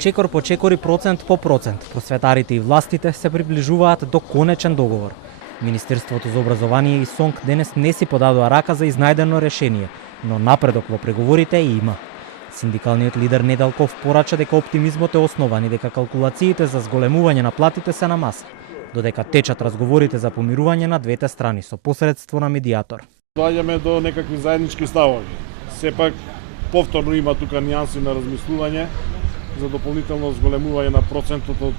Чекор по чекор и процент по процент, просветарите и властите се приближуваат до конечен договор. Министерството за образование и СОНК денес не си подадоа рака за изнајдено решение, но напредок во преговорите има. Синдикалниот лидер Неделков порача дека оптимизмот е основан и дека калкулациите за зголемување на платите се на маса, додека течат разговорите за помирување на двете страни со посредство на медијатор. Доаѓаме до некакви заеднички ставови. Сепак повторно има тука нијанси на размислување за дополнително зголемување на процентот од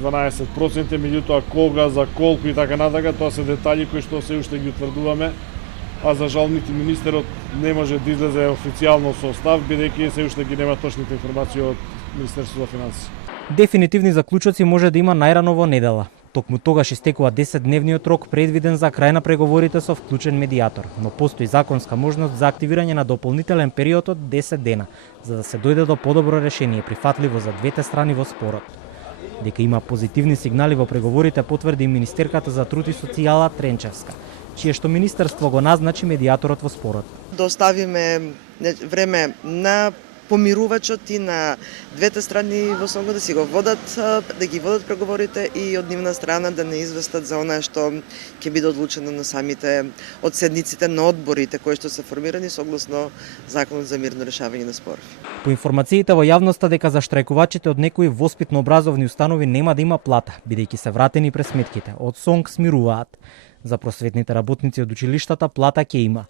12%, меѓутоа кога, за колку и така натака, тоа се детали кои што се уште ги утврдуваме, а за жал нити министерот не може да излезе официјално со став, бидејќи се уште ги нема точните информации од Министерството за финансии. Дефинитивни заклучоци може да има најрано во недела. Токму тогаш истекува 10-дневниот рок предвиден за крај на преговорите со вклучен медијатор, но постои законска можност за активирање на дополнителен период од 10 дена, за да се дојде до подобро решение прифатливо за двете страни во спорот. Дека има позитивни сигнали во преговорите потврди и министерката за труд и социјала Тренчевска, чие што министерство го назначи медијаторот во спорот. Да оставиме време на помирувачот и на двете страни во СОНК да си го водат, да ги водат преговорите и од нивна страна да не известат за она што ќе биде одлучено на самите од седниците на одборите кои што се формирани согласно Законот за мирно решавање на спорови. По информациите во јавноста дека за штрајкувачите од некои воспитно-образовни установи нема да има плата, бидејќи се вратени пресметките, од СОНК смируваат. За просветните работници од училиштата плата ќе има.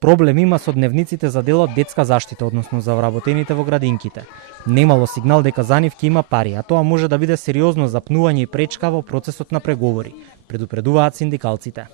Проблем има со дневниците за делот детска заштита, односно за вработените во градинките. Немало сигнал дека за нив ќе има пари, а тоа може да биде сериозно запнување и пречка во процесот на преговори, предупредуваат синдикалците.